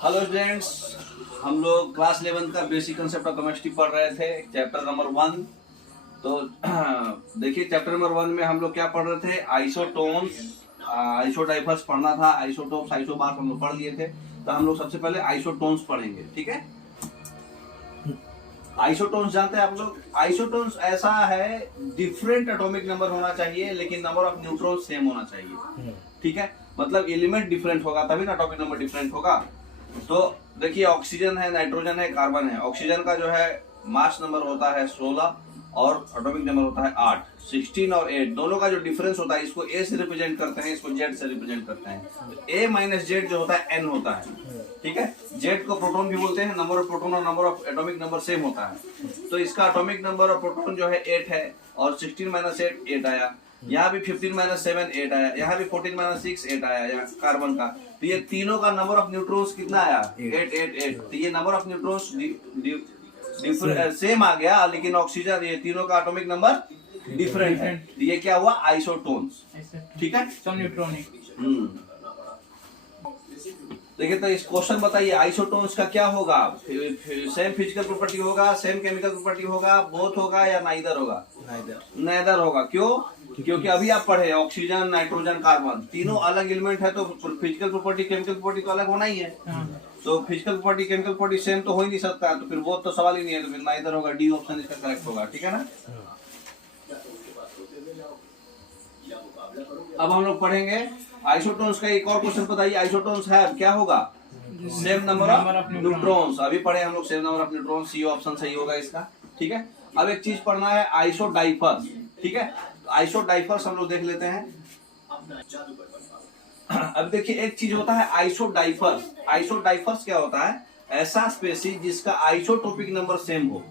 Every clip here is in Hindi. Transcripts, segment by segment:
हेलो स्टूडेंट्स, हम लोग क्लास 11 का बेसिक कंसेप्ट ऑफ केमिस्ट्री पढ़ रहे थे, चैप्टर नंबर 1। तो देखिए चैप्टर नंबर 1 में हम लोग क्या पढ़ रहे थे, आइसोटोन्स, आइसोडाइफर्स पढ़ना था। आइसोटोप्स, आइसोबार्स हम लोग पढ़ लिए थे। तो हम लोग सबसे पहले आइसोटोन्स पढ़ेंगे, ठीक है। आइसोटोन्स जानते हैं आप लोग? आइसोटोन्स ऐसा है, डिफरेंट एटॉमिक नंबर होना चाहिए लेकिन नंबर ऑफ न्यूट्रॉन सेम होना चाहिए, ठीक है। मतलब एलिमेंट डिफरेंट होगा तभी ना एटॉमिक नंबर डिफरेंट होगा। तो देखिए ऑक्सीजन है, नाइट्रोजन है, कार्बन है। ऑक्सीजन का जो है मास नंबर होता है 16 और एटॉमिक नंबर होता है 8। 16 और 8 दोनों का जो डिफरेंस होता है, इसको ए से रिप्रेजेंट करते हैं, इसको जेड से रिप्रेजेंट करते हैं। तो ए माइनस जेड जो होता है एन होता है, ठीक है। जेड को प्रोटॉन भी बोलते हैं। नंबर ऑफ प्रोटॉन और number of atomic number same होता है। तो इसका एटॉमिक नंबर ऑफ प्रोटॉन जो है 8 है और 16 माइनस 8 8 आया। यहाँ भी 15 माइनस 7 8 आया। यहाँ भी 14 माइनस 6 8 आया यहाँ कार्बन का। तो ये तीनों का नंबर ऑफ न्यूट्रॉन्स कितना आया? 8 8 8। तो ये नंबर ऑफ न्यूट्रॉन्स सेम आ गया, लेकिन ऑक्सीजन ये तीनों का एटॉमिक नंबर डिफरेंट है। तो ये क्या हुआ? आइसोटोन्स, ठीक है। देखिए तो इस क्वेश्चन बताइए, आइसोटोन्स का क्या होगा? सेम फिजिकल प्रॉपर्टी होगा, सेम केमिकल प्रॉपर्टी होगा, बोथ होगा या नाइदर होगा? नाइदर होगा। क्यों? क्योंकि अभी आप पढ़े ऑक्सीजन, नाइट्रोजन, कार्बन तीनों अलग एलिमेंट है, तो फिजिकल प्रॉपर्टी केमिकल प्रॉपर्टी तो अलग होना ही है। तो physical property chemical property same तो हो ही नहीं सकता, तो फिर वो तो सवाल ही नहीं है। तो फिर नाइदर होगा, डी ऑप्शन इसका करेक्ट होगा, ठीक है ना। अब हम लोग पढ़ेंगे आइसोटोन्स का एक और क्वेश्चन बताइए। आइसोटोन्स है क्या होगा? Same number of neutrons. अभी पढ़े हम लोग same number of neutrons, C option सही होगा इसका, ठीक है। अब एक चीज पढ़ना है आइसोडाइफर्स, ठीक है। आइसोडाइफर्स हम लोग देख लेते हैं। अब देखिए एक चीज होता है आइसोडाइफर्स। आइसोडाइफर्स क्या होता है? ऐसा स्पेसीज जिसका आइसोटोपिक नंबर सेम हो।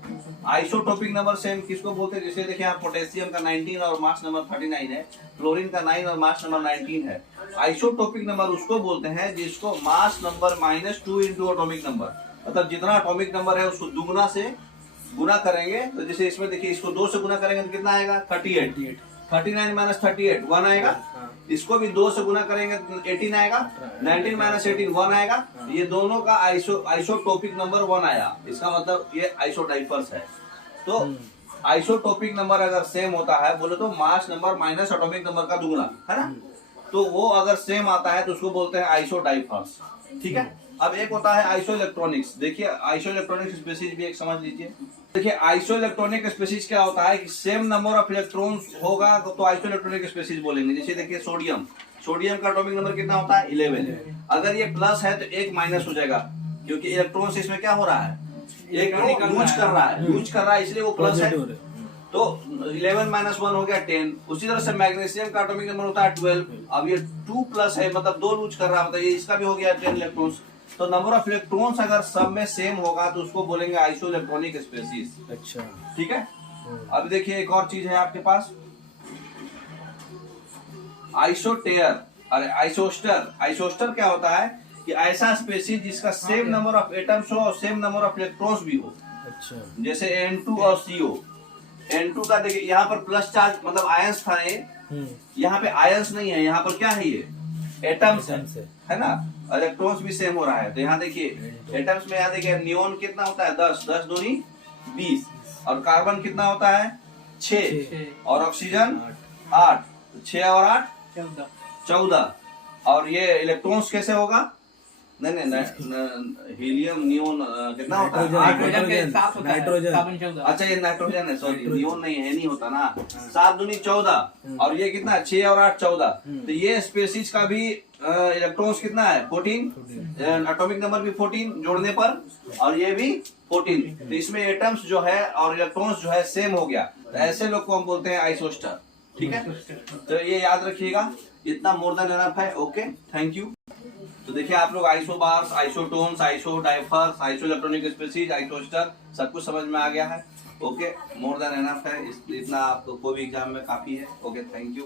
आइसोटोपिक नंबर सेम किसको बोलते हैं? जैसे देखिए आप पोटेशियम का 19 और मास नंबर 39 है, क्लोरीन का 9 और मास नंबर 19 है। आइसोटोपिक नंबर उसको बोलते हैं जिसको mass number -2 into atomic number, मतलब जितना एटॉमिक नंबर है उसको दुगुना से गुना करेंगे। तो जैसे इसमें देखिए, इसको 2 से गुना करेंगे तो कितना आएगा? 38। 39 माइनस 38 1 आएगा। इसको भी 2 से गुना करेंगे तो 18 आएगा। 19 माइनस 18 1 आएगा। ये दोनों का आइसोटोपिक नंबर 1 आया। इसका मतलब ये आइसोडाइफर्स है। तो आइसोटोपिक नंबर अगर सेम होता है, बोले तो mass number minus atomic number का दुगुना, है ना। तो वो अगर सेम आता है तो उसको बोलते हैं आइसोडाइफर्स, ठीक है। अब एक होता है आइसो इलेक्ट्रॉनिक्स। देखिए आइसो इलेक्ट्रॉनिक स्पीशीज भी एक समझ लीजिए। देखिए आइसो इलेक्ट्रॉनिक स्पीशीज क्या होता है कि सेम नंबर ऑफ इलेक्ट्रॉन्स होगा तो आइसो इलेक्ट्रॉनिक स्पीशीज बोलेंगे। जैसे देखिए सोडियम, सोडियम का एटॉमिक नंबर कितना होता है? 11। अगर ये प्लस है तो एक माइनस हो जाएगा, क्योंकि इलेक्ट्रॉन्स इसमें क्या हो रहा है? एक यूज कर रहा है, इसलिए वो प्लस है। तो 11 माइनस 1 हो गया 10। उसी तरह से मैग्नीशियम का एटॉमिक नंबर होता है 12। अब ये 2 प्लस है, मतलब 2 लूज कर रहा है, मतलब ये इसका भी हो गया 10 इलेक्ट्रॉन्स। तो नंबर ऑफ इलेक्ट्रॉन्स अगर सब में सेम होगा तो उसको बोलेंगे आइसो इलेक्ट्रॉनिक स्पीशीज, अच्छा, ठीक है। अब देखिए एक और चीज है आपके पास, आइसोटेयर, अरे आइसोस्टर। आइसोस्टर क्या होता है कि ऐसा स्पीशीज जिसका सेम नंबर ऑफ एटम्स हो और सेम नंबर ऑफ इलेक्ट्रॉन्स भी हो, अच्छा। जैसे N2 और CO। N2 का देखिए यहाँ पर प्लस चार्ज, मतलब आयंस था ये, यहाँ पे आयंस नहीं है, यहाँ पर क्या है? ये एटम्स है ना। इलेक्ट्रॉन्स भी सेम हो रहा है। तो यहाँ देखिए एटम्स में, यहाँ देखिए नियोन कितना होता है? 10 10 दूनी 20। और कार्बन कितना होता है? 6। और ऑक्सीजन 8। 6 और 8 14। और ये इलेक्ट्रॉन्स कैसे होगा? नहीं, हीलियम नियोन कितना होता है? नाइट्रोजन। अच्छा ये नाइट्रोजन है, सॉरी, नियोन नहीं है, नहीं होता ना। 7 दूनी 14। और ये कितना है? 6 और 8 14। तो ये स्पेसीज का भी इलेक्ट्रॉन्स कितना है? 14। एटॉमिक नंबर भी 14 जोड़ने पर, और ये भी 14। तो इसमें एटम्स जो है और इलेक्ट्रॉन्स जो है सेम हो गया। तो ऐसे लोग को हम बोलते हैं आइसोस्टर, ठीक है। तो ये याद रखिएगा, इतना मोर देन एनफ है। Okay, thank you. तो देखिए आप लोग isobars, isotones, isodiaphers, isoelectronic species, isostere सब कुछ समझ में आ गया है। ओके, मोर देन एनफ है, इतना आपको कोई भी एग्जाम में काफी है। Okay, thank you.